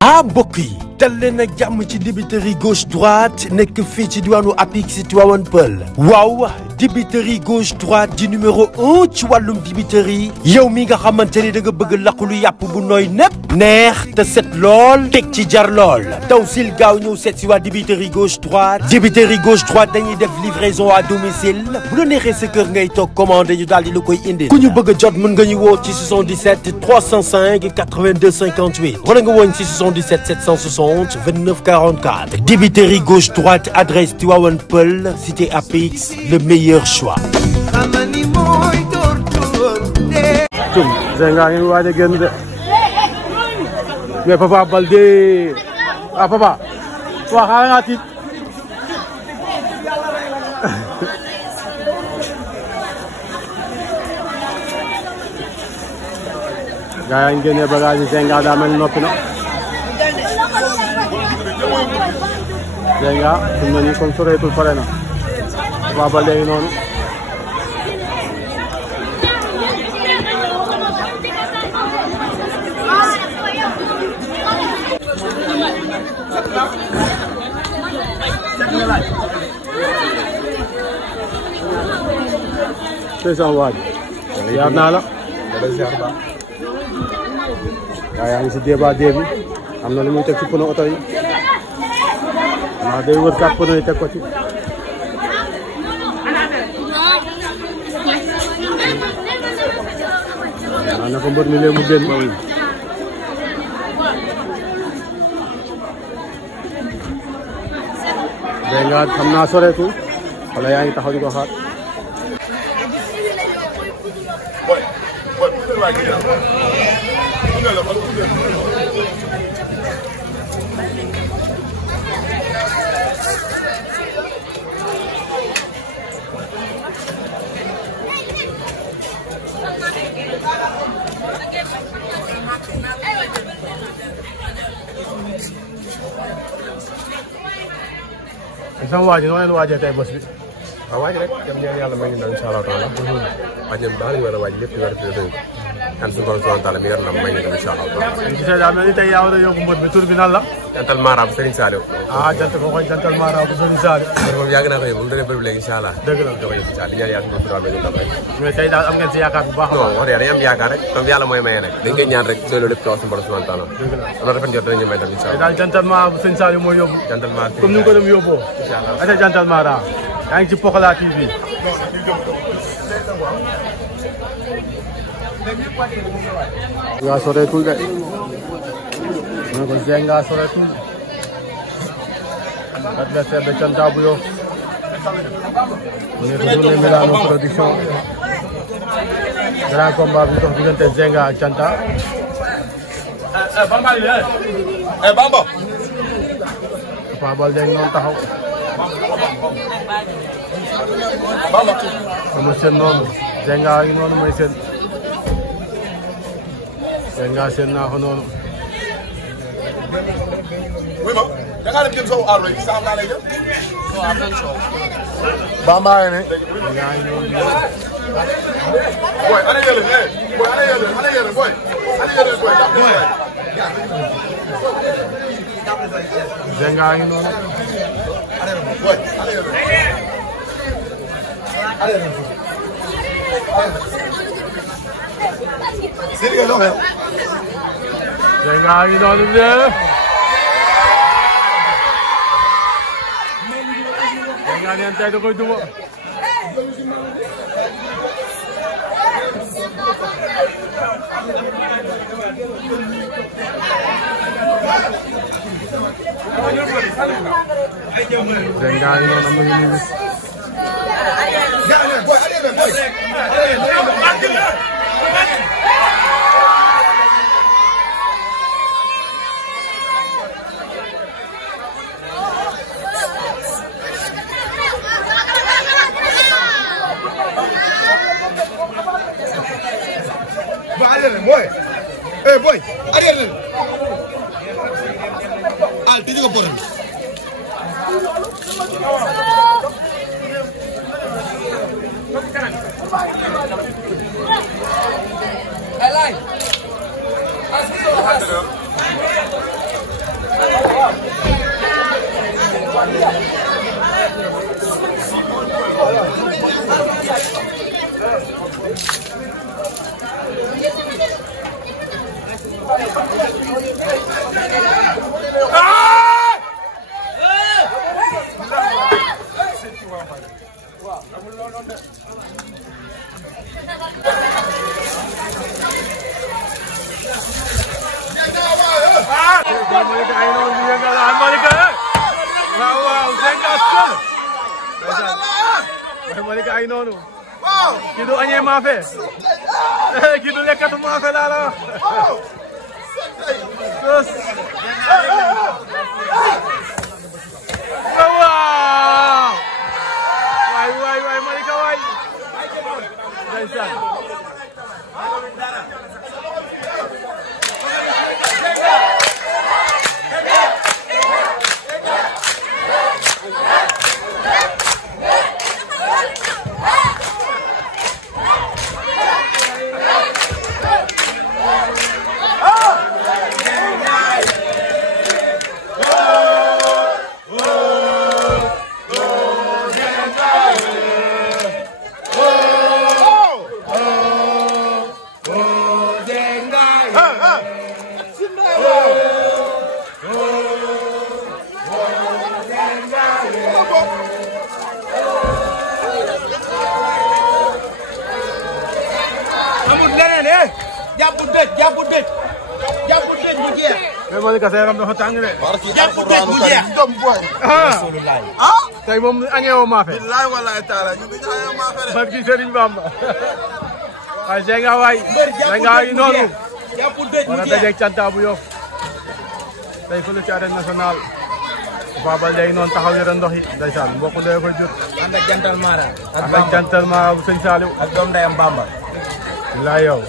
ah mbokk yi dal leen ak jàmm ci dibiteri gauche droite nekk fii ci diwaanu Apix Tivaouane Peulh waaw dibiteri gauche droite di numéro 1 ci wàllum dibiteri yow mi nga xamante ni da nga bëgg laqulu yàpp bu nooy nepp neex te set lool teg ci jar lool taw sil gaaw ñëw seet si waa dibiteri gauche droite dañuy def livraison à domicile bu la neexee sa kër ngay toog commandé ñu daal di la koy indil ku ñu bëgg a jot mën nga ñu woo ci 77 305 82 58 wala nga woon ci 77 760 29 44 dibiteri gauche droite adresse Tivaouane Peulh cité Apix le meilleur choix. Tum Zenga ngi waaj a génn de mais Papa Baldé ah Papa waa xaaral nga tiit gaa yaa ngi génne bagage yi Zenga daa mel ni noppi na Zenga fi mu ne nii comme soreetul pare na Papa Baldé ngi noonu c'est ça waaj yaar naa la yaa ngi si débat bi am na lu muy teg ci pneu oto yi waaw day wër 4 pneu yi teg ko ci waaw na ko mbër mi lee mu génn dégg nga xam naa soreetul wala yaa ngi taxaw di ko xaar sama waaj noo leen waajee tey bés bi waaw waaj rek dem ñaan yàlla may ñu daal incha allah taala waaj nañ baax lañu war a waaj lépp ñu war a fi dëgg kan suñu borom subhanahu wa taala mi yor na may ñu dem incha allah taala gisee daa mel ni tey yaa war a yóbbu mbër mi tur bi nan la jantal Mara bu Serigne Saliou jant ko koy jantal Mara bu Serigne Saliou moom yàgg naa ko yóbbu mu dëgg bëri léegi incha allah dëgg la da ko yóbbu incha allah di ñaan yàlla suñu borom may ñu dem rek mais tey daal am ngeen si yaakaar bu baax non wax dëgg dañu am yaakaar rek comme yàlla mooy maye rek dañ koy ñaan rek loolu lépp taw suñu borom subhanahu wa taala dëgg la loolu rafet njort danañu may dem incha allah daal jantal Mara bu Serigne Saliou mooy yóbbu jantal Mara comme ni nga ko dem yóbboo incha allah jantal Mara yaa ngi ci Pokola TV nga soreetul de ma ko Zenga soreetul adversaire de Thianta bu Yoff nekk journée Milano production grand combat bi dox diggante Zenga ak Thianta Bamba Papa Baldé noonu taxaw Bamba ama seen noonu Zenga ngi noonu mooy seen Zenga seen naa ko noonu oui ma da ngaa dem jël soowu aar rek sa am naa lay jël Bamba ne Zenga ngi noonu boy ana yele boy ana yele boy Zenga ngi noonu boy ana yele Sénégal do xew Zenga ngi noonu de Zenga neen tey da koy duma Zenga ngi noonu am na ñu gis boy ana yele boy boy boy arrière leen al tiji ko borom Alay Malika ay noonu. Kido anye maafe. Kido lekkatu maafe laa la. Tos. Waaw. Waay Malika waay. Ndeysaan. jàpp dëj bu jeex. mais Malika sa yaram dafa tàng de. jàpp dëj bu jeex. tey moom añeewoo maafe. billaay wallaay taala ñu ngi añeewoo maafe de. barki Serigne Bamba. waaye Senga waay. Senga yi noonu. jàpp dëj bu war a jeex. dajeeg canta bu Yoff. tey fële ci arène nationale. Baba léegi noonu taxaw yore ndox yi. ndeysaan mbokk doy ko jur. ànd ak jantal Mara. ànd ak jantal Mara bu sëñ Saliou. ak doom ndeyam Bamba. billaay yow.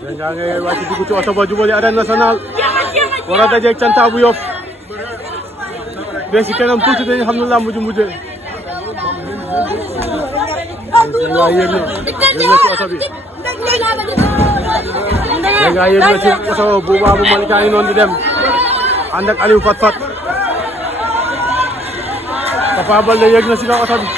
Senga ngay wàcc dugg ci oto ba jubali arène nationale. war a dajeeg canta bu Yoff. mais si kanam tuuti dañu xam ne làmb ji mujjee. nga yéeg na ci oto bi. nga yéeg na ci oto bu baax bu Malika ngi noonu di dem ànd ak Aliou Fat Fat. Papa Baldé yéeg na ci kaw oto bi.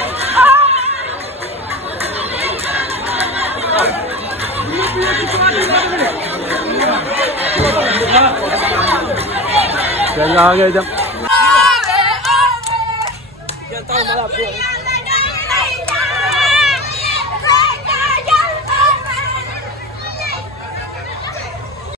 Nga ngay dem.